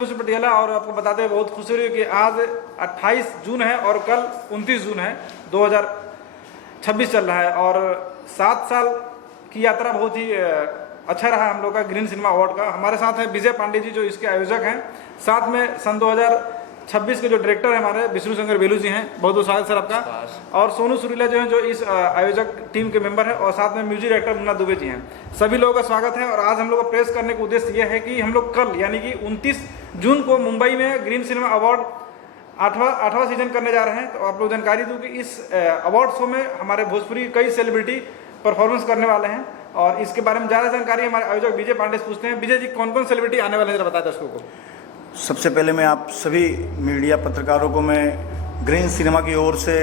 पटियाला। और आपको बताते हैं बहुत खुशी हुई कि आज 28 जून है और कल 29 जून है, 2026 चल रहा है। और 7 साल की यात्रा बहुत ही अच्छा रहा हम लोग का ग्रीन सिनेमा अवार्ड का। हमारे साथ हैं विजय पांडे जी जो इसके आयोजक हैं, साथ में सन 2026 के जो डायरेक्टर हैं हमारे विष्णु शंकर बेलू जी हैं, बहुत बहुत स्वागत सर आपका। और सोनू सुरीला जो हैं जो इस आयोजक टीम के मेंबर हैं, और साथ में म्यूजिक डायरेक्टर मुन्ना दुबे जी हैं। सभी लोगों का स्वागत है। और आज हम लोग को प्रेस करने का उद्देश्य यह है कि हम लोग कल यानी कि 29 जून को मुंबई में ग्रीन सिनेमा अवार्ड 8वां सीजन करने जा रहे हैं। तो आप लोग जानकारी दूँ कि इस अवार्ड शो में हमारे भोजपुरी कई सेलिब्रिटी परफॉर्मेंस करने वाले हैं, और इसके बारे में ज़्यादा जानकारी हमारे आयोजक विजय पांडे से पूछते हैं। विजय जी, कौन कौन सेलिब्रिटी आने वाले हैं जरा बताएं दर्शकों को। सबसे पहले मैं आप सभी मीडिया पत्रकारों को मैं ग्रीन सिनेमा की ओर से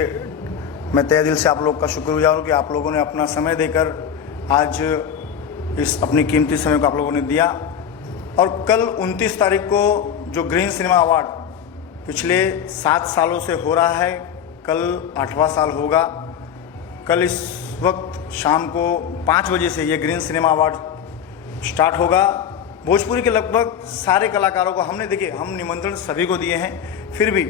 मैं तहे दिल से आप लोग का शुक्रगुजार हूँ कि आप लोगों ने अपना समय देकर आज इस अपनी कीमती समय को आप लोगों ने दिया। और कल 29 तारीख को जो ग्रीन सिनेमा अवार्ड पिछले 7 सालों से हो रहा है, कल 8वां साल होगा। कल इस वक्त शाम को 5 बजे से ये ग्रीन सिनेमा अवार्ड स्टार्ट होगा। भोजपुरी के लगभग सारे कलाकारों को हमने, देखिए हम निमंत्रण सभी को दिए हैं, फिर भी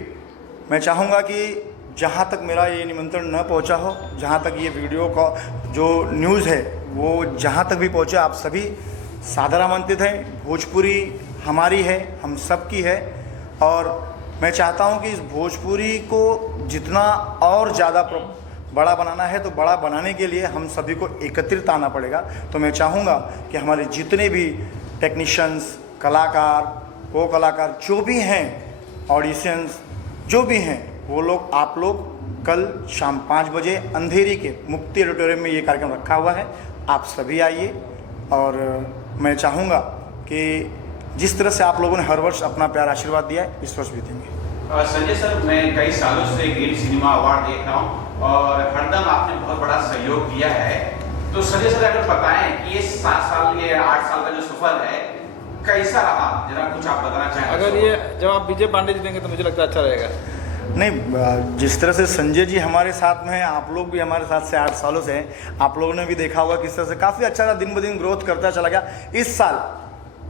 मैं चाहूँगा कि जहाँ तक मेरा ये निमंत्रण न पहुँचा हो, जहाँ तक ये वीडियो का जो न्यूज़ है वो जहाँ तक भी पहुँचे, आप सभी सादर आमंत्रित हैं। भोजपुरी हमारी है, हम सब की है, और मैं चाहता हूँ कि इस भोजपुरी को जितना और ज़्यादा बड़ा बनाना है तो बड़ा बनाने के लिए हम सभी को एकत्रित आना पड़ेगा। तो मैं चाहूँगा कि हमारे जितने भी टेक्नीशियंस, कलाकार, को कलाकार जो भी हैं, ऑडिशंस जो भी हैं, वो लोग, आप लोग कल शाम 5 बजे अंधेरी के मुक्ति ऑडिटोरियम में ये कार्यक्रम रखा हुआ है, आप सभी आइए। और मैं चाहूँगा कि जिस तरह से आप लोगों ने हर वर्ष अपना प्यार आशीर्वाद दिया है, इस वर्ष भी देंगे। संजय सर, मैं कई सालों से ग्रीन सिनेमा अवार्ड देख रहा हूँ और हरदम आपने बहुत बड़ा सहयोग दिया है। तो संजय सर, अगर बताएं कि ये 7 साल, ये 8 साल का जो सफर है कैसा रहा, जरा कुछ आप बताना चाहें। अगर ये जवाब विजय पांडे जी देंगे तो मुझे लगता है अच्छा रहेगा। नहीं, जिस तरह से संजय जी हमारे साथ में हैं, आप लोग भी हमारे साथ से 8 सालों से हैं, आप लोगों ने भी देखा होगा किस तरह से काफ़ी अच्छा दिन ब दिन ग्रोथ करता चला गया। इस साल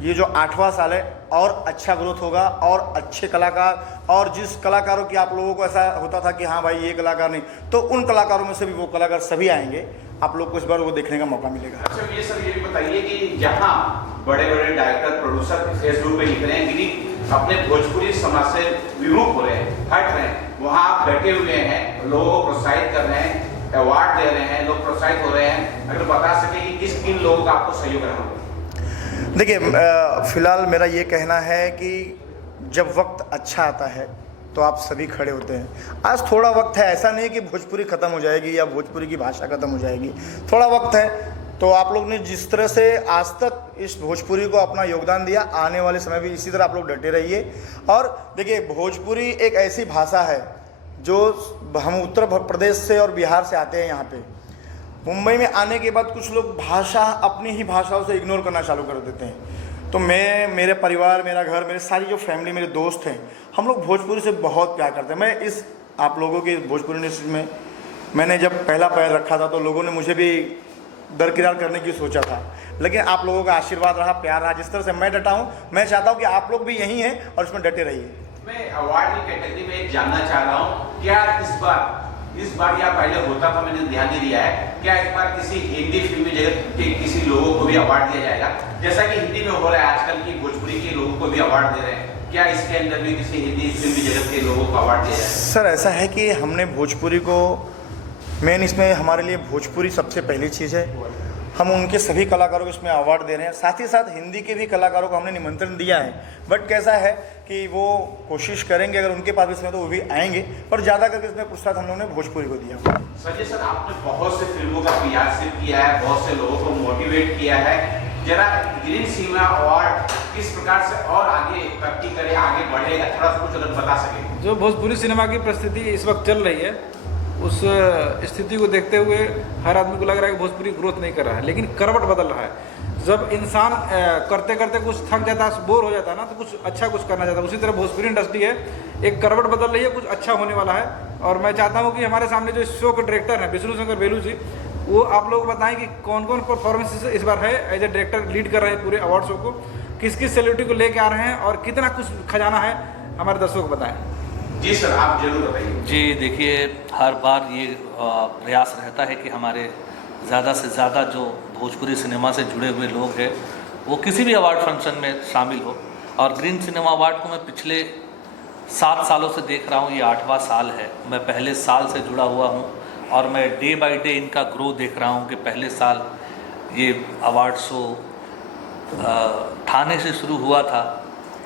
ये जो 8वां साल है और अच्छा ग्रोथ होगा, और अच्छे कलाकार, और जिस कलाकारों की आप लोगों को ऐसा होता था कि हाँ भाई ये कलाकार नहीं, तो उन कलाकारों में से भी वो कलाकार सभी आएंगे, आप लोग को इस बार वो देखने का मौका मिलेगा। अच्छा ये सर, ये भी बताइए कि जहाँ बड़े बड़े डायरेक्टर, प्रोड्यूसर फेसबुक पे लिख रहे हैं कि अपने भोजपुरी समाज से विमुख हो रहे हैं, हट रहे हैं, वहाँ आप बैठे हुए हैं, लोगों को प्रोत्साहित कर रहे हैं, अवार्ड दे रहे हैं, लोग प्रोत्साहित हो रहे हैं। अगर बता सके कि किन लोगों का आपको सहयोग रहा। देखिए, फ़िलहाल मेरा ये कहना है कि जब वक्त अच्छा आता है तो आप सभी खड़े होते हैं। आज थोड़ा वक्त है, ऐसा नहीं कि भोजपुरी ख़त्म हो जाएगी या भोजपुरी की भाषा ख़त्म हो जाएगी, थोड़ा वक्त है। तो आप लोग ने जिस तरह से आज तक इस भोजपुरी को अपना योगदान दिया, आने वाले समय भी इसी तरह आप लोग डटे रहिए। और देखिए, भोजपुरी एक ऐसी भाषा है जो हम उत्तर प्रदेश से और बिहार से आते हैं यहाँ पे। मुंबई में आने के बाद कुछ लोग भाषा, अपनी ही भाषाओं से इग्नोर करना चालू कर देते हैं। तो मैं, मेरे परिवार, मेरा घर, मेरे सारी जो फैमिली, मेरे दोस्त हैं, हम लोग भोजपुरी से बहुत प्यार करते हैं। मैं इस आप लोगों के भोजपुरी इंडस्ट्री में मैंने जब पहला पैर रखा था तो लोगों ने मुझे भी दरकिनार करने की सोचा था, लेकिन आप लोगों का आशीर्वाद रहा, प्यार रहा। जिस तरह से मैं डटा हूँ, मैं चाहता हूँ कि आप लोग भी यहीं हैं और इसमें डटे रहिए। मैं अवार्ड की कैटेगरी में जानना चाह रहा हूँ, क्या इस बार या पहले होता था, मैंने ध्यान नहीं दिया है, क्या इस बार किसी हिंदी फिल्मी जगत के किसी लोगों को भी अवार्ड दिया जाएगा, जैसा कि हिंदी में हो रहा है आजकल की भोजपुरी के लोगों को भी अवार्ड दे रहे हैं, क्या इसके अंदर भी किसी हिंदी फिल्मी जगत के लोगों को अवार्ड दिया जाएगा? सर, ऐसा है कि हमने भोजपुरी को मेन, इसमें हमारे लिए भोजपुरी सबसे पहली चीज़ है। हम उनके सभी कलाकारों को इसमें अवार्ड दे रहे हैं, साथ ही साथ हिंदी के भी कलाकारों को हमने निमंत्रण दिया है। बट कैसा है कि वो कोशिश करेंगे, अगर उनके पास इसमें तो वो भी आएंगे, पर ज़्यादा करके इसमें पुरस्कार हम लोगों ने भोजपुरी को दिया। संजय सर, आपने बहुत से फिल्मों का प्रयास किया है, बहुत से लोगों को मोटिवेट किया है, जरा ग्रीन सिनेमा अवार्ड किस प्रकार से और आगे तरक्की करे, आगे बढ़ेगा, थोड़ा सा कुछ अगर बता सके। जो भोजपुरी सिनेमा की परिस्थिति इस वक्त चल रही है, उस स्थिति को देखते हुए हर आदमी को लग रहा है कि भोजपुरी ग्रोथ नहीं कर रहा है, लेकिन करवट बदल रहा है। जब इंसान करते करते कुछ थक जाता है, बोर हो जाता है ना, तो कुछ अच्छा कुछ करना चाहता है। उसी तरह भोजपुरी इंडस्ट्री है, एक करवट बदल रही है, कुछ अच्छा होने वाला है। और मैं चाहता हूँ कि हमारे सामने जो इस शो के डायरेक्टर हैं विष्णु शंकर बेलू जी, वो आप लोग बताएं कि कौन कौन परफॉर्मेंस इस बार है, एज ए डायरेक्टर लीड कर रहे हैं पूरे अवार्ड शो को। किस किस सेलिब्रिटी को लेके आ रहे हैं और कितना कुछ खजाना है, हमारे दर्शकों को बताएं। जी सर, आप जरूर बताइए। जी देखिए, हर बार ये प्रयास रहता है कि हमारे ज़्यादा से ज़्यादा जो भोजपुरी सिनेमा से जुड़े हुए लोग हैं वो किसी भी अवार्ड फंक्शन में शामिल हो। और ग्रीन सिनेमा अवार्ड को मैं पिछले 7 सालों से देख रहा हूँ, ये 8वां साल है। मैं पहले साल से जुड़ा हुआ हूँ और मैं डे बाय डे इनका ग्रो देख रहा हूँ कि पहले साल ये अवार्ड शो थाने से शुरू हुआ था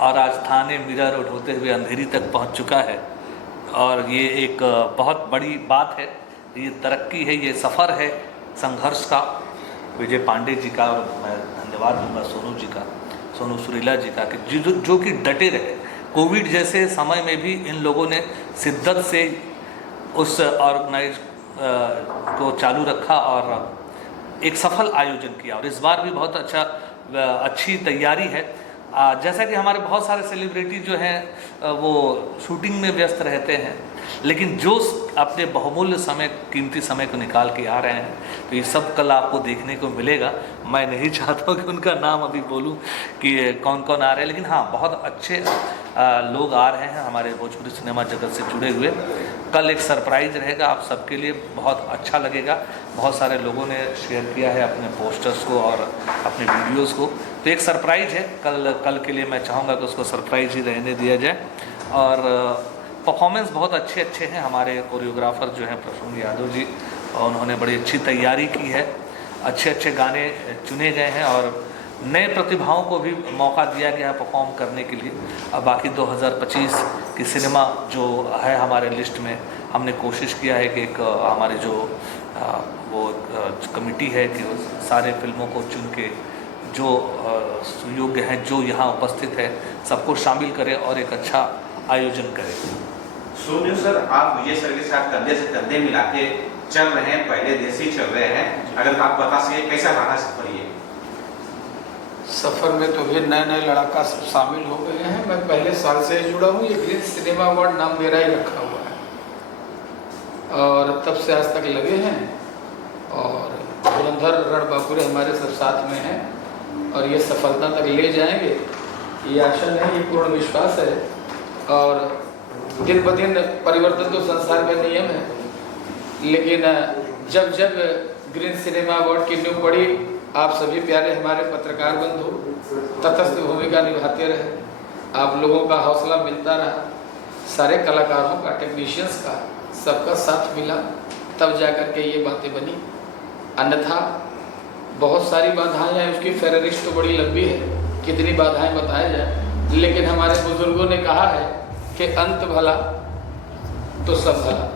और आज थाने मीरा रोड होते हुए अंधेरी तक पहुँच चुका है। और ये एक बहुत बड़ी बात है, ये तरक्की है, ये सफ़र है संघर्ष का। विजय पांडे जी का और मैं धन्यवाद दूंगा सोनू जी का, सोनू सुरीला जी का, कि जो कि डटे रहे। कोविड जैसे समय में भी इन लोगों ने शिद्दत से उस ऑर्गेनाइज को चालू रखा और एक सफल आयोजन किया। और इस बार भी बहुत अच्छी तैयारी है। जैसा कि हमारे बहुत सारे सेलिब्रिटी जो हैं वो शूटिंग में व्यस्त रहते हैं, लेकिन जो अपने बहुमूल्य समय, कीमती समय को निकाल के आ रहे हैं, तो ये सब कल आपको देखने को मिलेगा। मैं नहीं चाहता कि उनका नाम अभी बोलूं कि कौन कौन आ रहे हैं, लेकिन हाँ, बहुत अच्छे लोग आ रहे हैं हमारे भोजपुरी सिनेमा जगत से जुड़े हुए। कल एक सरप्राइज़ रहेगा आप सबके लिए, बहुत अच्छा लगेगा। बहुत सारे लोगों ने शेयर किया है अपने पोस्टर्स को और अपने वीडियोज़ को, तो एक सरप्राइज़ है कल के लिए। मैं चाहूँगा कि उसको सरप्राइज़ ही रहने दिया जाए। और परफॉर्मेंस बहुत अच्छे हैं हमारे कोरियोग्राफर जो हैं प्रसून यादव जी, और उन्होंने बड़ी अच्छी तैयारी की है। अच्छे गाने चुने गए हैं और नए प्रतिभाओं को भी मौका दिया गया है परफॉर्म करने के लिए। अब बाकी 2025 की सिनेमा जो है हमारे लिस्ट में, हमने कोशिश किया है कि एक हमारे जो कमेटी है कि सारे फिल्मों को चुन के जो योग्य हैं, जो यहाँ उपस्थित है, सबको शामिल करें और एक अच्छा आयोजन करें। सोनू सर, आप विजय सर के साथ कंधे से कंधे मिला के चल रहे हैं, पहले देश ही चल रहे हैं, अगर आप बता सके कैसा रहा सफर? ये सफ़र में तो भी नए लड़ाका सब शामिल हो गए हैं। मैं पहले साल से जुड़ा हूँ। ये ग्रीन सिनेमा अवार्ड नाम मेरा ही रखा हुआ है और तब से आज तक लगे हैं। और धुरंधर रणबांकुरे हमारे सब साथ में हैं और ये सफलता तक ले जाएंगे, ये आशा नहीं, ये पूर्ण विश्वास है। और दिन ब दिन परिवर्तन तो संसार का नियम है, लेकिन जब ग्रीन सिनेमा अवार्ड की नींव पड़ी, आप सभी प्यारे हमारे पत्रकार बंधु तटस्थ भूमिका निभाते रहे, आप लोगों का हौसला मिलता रहा, सारे कलाकारों का, टेक्नीशियंस का, सबका साथ मिला, तब जा कर के ये बातें बनी। अन्यथा बहुत सारी बाधाएं हैं, उसकी फेहरिस्त तो बड़ी लंबी है, कितनी बाधाएं बताया जाए। लेकिन हमारे बुजुर्गों ने कहा है कि अंत भला तो सब भला,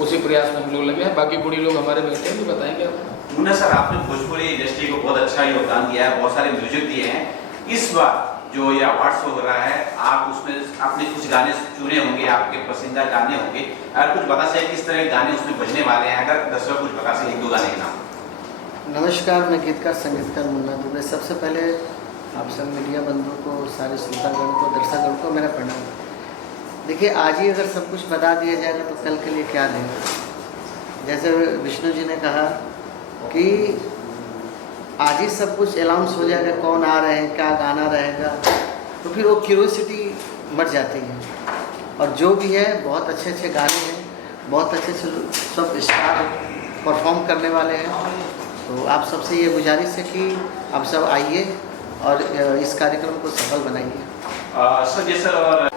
उसी प्रयास में हम लोग लगे हैं। बाकी बूढ़ी लोग हमारे बैठे हैं, बताएंगे आप। मुन्ना सर, आपने भोजपुरी इंडस्ट्री को बहुत अच्छा योगदान दिया है, बहुत सारे म्यूजिक दिए हैं। इस बार जो ये अवार्ड शो हो रहा है, आप उसमें अपने कुछ गाने चुने होंगे, आपके पसंदीदा गाने होंगे, अगर कुछ बता सके किस तरह के गाने उसमें बजने वाले हैं, अगर दर्शकों कुछ बता सके 1-2 गाने के नाम। नमस्कार, मैं गीतकार संगीतकार मुन्ना दुबे। सबसे पहले आप सब मीडिया बंधुओं को, सारे श्रोतागण को, दर्शकगण को मेरा प्रणाम। देखिए, आज ही अगर सब कुछ बता दिया जाएगा तो कल के लिए क्या रहेगा। जैसे विष्णु जी ने कहा कि आज ही सब कुछ अनाउंस हो जाएगा, कौन आ रहे हैं, क्या गाना रहेगा, तो फिर वो क्यूरियोसिटी मर जाती है। और जो भी है, बहुत अच्छे गाने हैं, बहुत अच्छे सब स्टार परफॉर्म करने वाले हैं। तो आप सबसे ये गुजारिश है कि आप सब आइए और इस कार्यक्रम को सफल बनाइए। सर जैसा और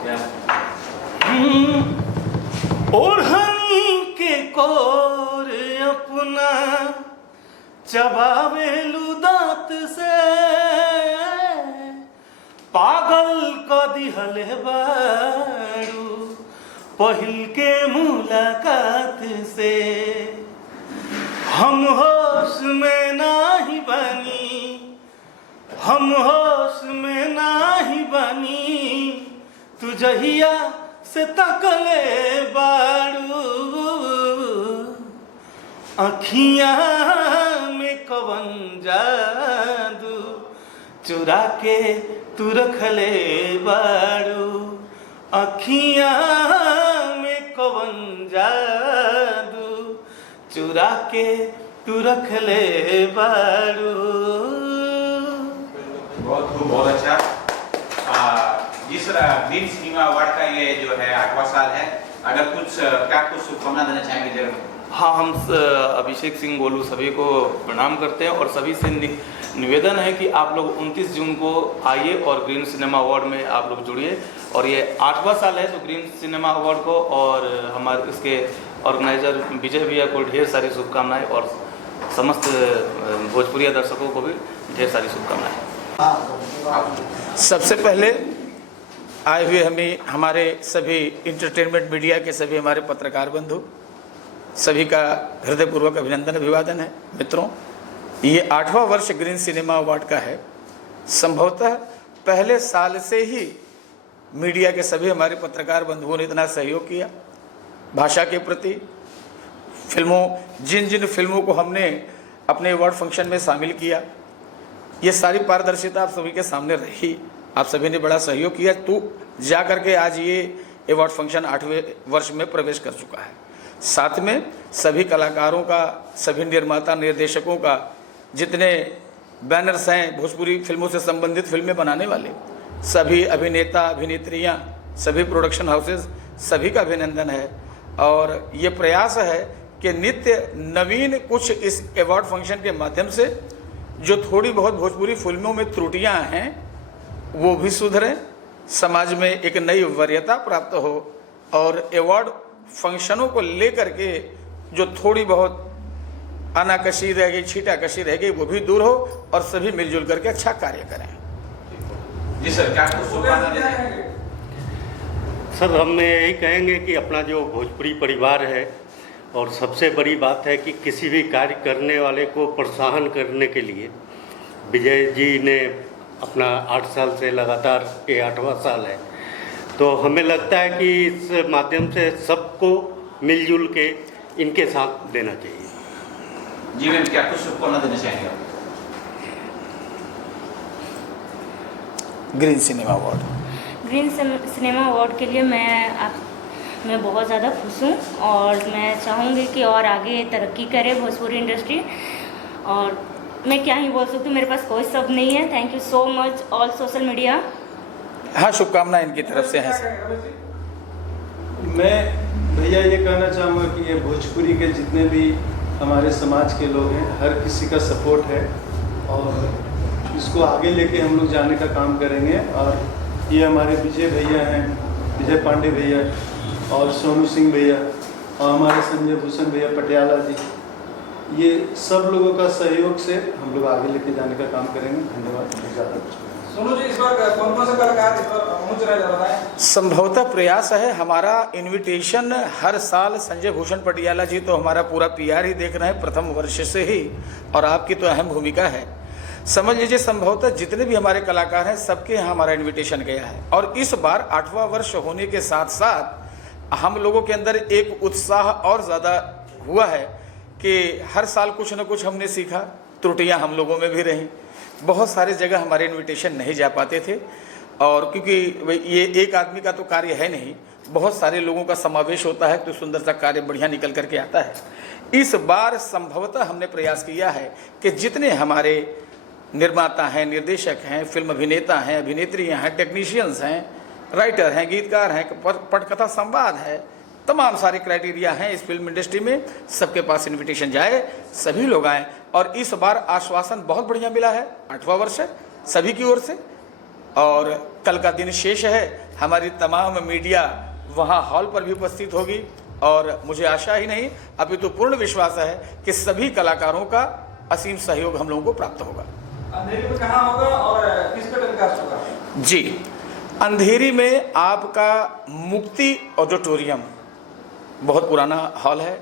ओढ़नी के कोर अपना चबावेलू दांत से, पागल क दिहले बारू पहिल के मुलाकात से। हम होश में नाही बनी, हम होश में नाही बनी, तू जहिया से तकले बारू, अखियां में कवन जादू चुरा के तू रखले बारू, अखियां में कवन जादू चुरा के तू रखले बारू। बहुत अच्छा। जिस ग्रीन सिनेमा अवार्ड का ये जो है 8वां साल है, अगर कुछ शुभकामना देना चाहेंगे जरूर। हाँ, हम अभिषेक सिंह गोलू सभी को प्रणाम करते हैं और सभी से निवेदन है कि आप लोग 29 जून को आइए और ग्रीन सिनेमा अवार्ड में आप लोग जुड़िए। और ये 8वां साल है तो ग्रीन सिनेमा अवार्ड को और हमारे इसके ऑर्गेनाइजर विजय भैया को ढेर सारी शुभकामनाएं और समस्त भोजपुरी दर्शकों को भी ढेर सारी शुभकामनाएं। सबसे पहले आए हुए हमारे सभी इंटरटेनमेंट मीडिया के सभी हमारे पत्रकार बंधु सभी का हृदयपूर्वक अभिनंदन अभिवादन है। मित्रों, ये 8वां वर्ष ग्रीन सिनेमा अवार्ड का है। संभवतः पहले साल से ही मीडिया के सभी हमारे पत्रकार बंधुओं ने इतना सहयोग किया भाषा के प्रति। जिन जिन फिल्मों को हमने अपने अवार्ड फंक्शन में शामिल किया, ये सारी पारदर्शिता आप सभी के सामने रही। आप सभी ने बड़ा सहयोग किया, तो जा करके आज ये अवार्ड फंक्शन 8वें वर्ष में प्रवेश कर चुका है। साथ में सभी कलाकारों का, सभी निर्माता निर्देशकों का, जितने बैनर्स हैं भोजपुरी फिल्मों से संबंधित फिल्में बनाने वाले, सभी अभिनेता अभिनेत्रियां, सभी प्रोडक्शन हाउसेस, सभी का अभिनंदन है। और ये प्रयास है कि नित्य नवीन कुछ इस अवार्ड फंक्शन के माध्यम से जो थोड़ी बहुत भोजपुरी फिल्मों में त्रुटियां हैं वो भी सुधरें, समाज में एक नई वरीयता प्राप्त हो और अवार्ड फंक्शनों को लेकर के जो थोड़ी बहुत आनाकशी रह गई, छीटाकशी रह गई, वो भी दूर हो और सभी मिलजुल करके अच्छा कार्य करें। जी सर, क्या कुछ शुभकामना देना है? सर, हम यही कहेंगे कि अपना जो भोजपुरी परिवार है, और सबसे बड़ी बात है कि किसी भी कार्य करने वाले को प्रोत्साहन करने के लिए विजय जी ने अपना 8 साल से लगातार ये 8वां साल है, तो हमें लगता है कि इस माध्यम से सबको मिलजुल के इनके साथ देना चाहिए। जी मैम, क्या कुछ शुभकामना देना चाहेंगे आप? Green cinema award, green cinema award के लिए मैं बहुत ज़्यादा खुश हूँ और मैं चाहूँगी कि और आगे तरक्की करे भोजपुरी इंडस्ट्री। और मैं क्या ही बोल सकती हूँ, मेरे पास कोई शब्द नहीं है। Thank you so much all social media. हाँ, शुभकामनाएं इनकी तरफ से हैं। मैं भैया ये कहना चाहूँगा कि ये भोजपुरी के जितने भी हमारे समाज के लोग हैं, हर किसी का सपोर्ट है और इसको आगे लेके हम लोग जाने का काम करेंगे। और ये हमारे विजय भैया हैं, विजय पांडे भैया और सोनू सिंह भैया और हमारे संजय भूषण भैया पटियाला जी, ये सब लोगों का सहयोग से हम लोग आगे लेके जाने का काम करेंगे। धन्यवाद। ज़्यादा सोनू जी, इस बार कौन से कलाकार इस बार पहुंच रहे हैं, बताएं। संभवतः प्रयास है हमारा इनविटेशन हर साल। संजय भूषण पटियाला जी तो हमारा पूरा PR ही देख रहे हैं प्रथम वर्ष से ही, और आपकी तो अहम भूमिका है। समझ लीजिए संभवतः जितने भी हमारे कलाकार हैं सबके यहाँ हमारा इनविटेशन गया है। और इस बार 8वां वर्ष होने के साथ साथ हम लोगों के अंदर एक उत्साह और ज़्यादा हुआ है कि हर साल कुछ न कुछ हमने सीखा। त्रुटियां हम लोगों में भी रहीं, बहुत सारे जगह हमारे इनविटेशन नहीं जा पाते थे, और क्योंकि ये एक आदमी का तो कार्य है नहीं, बहुत सारे लोगों का समावेश होता है तो सुंदर सा कार्य बढ़िया निकल करके आता है। इस बार संभवतः हमने प्रयास किया है कि जितने हमारे निर्माता हैं, निर्देशक हैं, फिल्म अभिनेता हैं, अभिनेत्रियाँ हैं, टेक्नीशियंस हैं, राइटर हैं, गीतकार हैं, पटकथा संवाद है, तमाम सारे क्राइटेरिया हैं इस फिल्म इंडस्ट्री में, सबके पास इनविटेशन जाए, सभी लोग आएँ। और इस बार आश्वासन बहुत बढ़िया मिला है, 8वां वर्ष है सभी की ओर से। और कल का दिन शेष है, हमारी तमाम मीडिया वहाँ हॉल पर भी उपस्थित होगी और मुझे आशा ही नहीं अपितु पूर्ण विश्वास है कि सभी कलाकारों का असीम सहयोग हम लोगों को प्राप्त होगा। अंधेरी में कहाँ होगा और किस पे टेलीकास्ट होगा? जी, अंधेरी में आपका मुक्ति ऑडिटोरियम, बहुत पुराना हॉल है,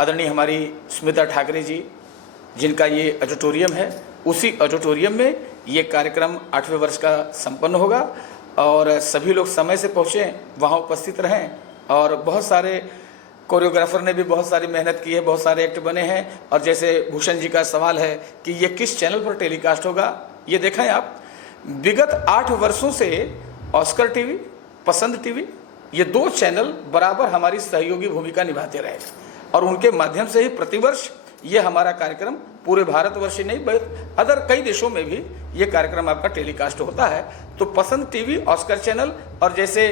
आदरणीय हमारी स्मिता ठाकरे जी जिनका ये ऑडिटोरियम है, उसी ऑडिटोरियम में ये कार्यक्रम 8वें वर्ष का संपन्न होगा। और सभी लोग समय से पहुँचें, वहाँ उपस्थित रहें। और बहुत सारे कोरियोग्राफर ने भी बहुत सारी मेहनत की है, बहुत सारे एक्ट बने हैं। और जैसे भूषण जी का सवाल है कि ये किस चैनल पर टेलीकास्ट होगा, ये देखें आप, विगत 8 वर्षों से ऑस्कर टीवी, पसंद टीवी, ये 2 चैनल बराबर हमारी सहयोगी भूमिका निभाते रहे और उनके माध्यम से ही प्रतिवर्ष ये हमारा कार्यक्रम पूरे भारतवर्ष ही नहीं बल्कि अदर कई देशों में भी ये कार्यक्रम आपका टेलीकास्ट होता है। तो पसंद टीवी, ऑस्कर चैनल और जैसे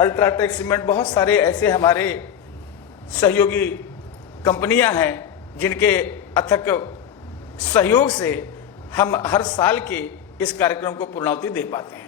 अल्ट्राटेक सीमेंट, बहुत सारे ऐसे हमारे सहयोगी कंपनियां हैं जिनके अथक सहयोग से हम हर साल के इस कार्यक्रम को पूर्णाहुति दे पाते हैं।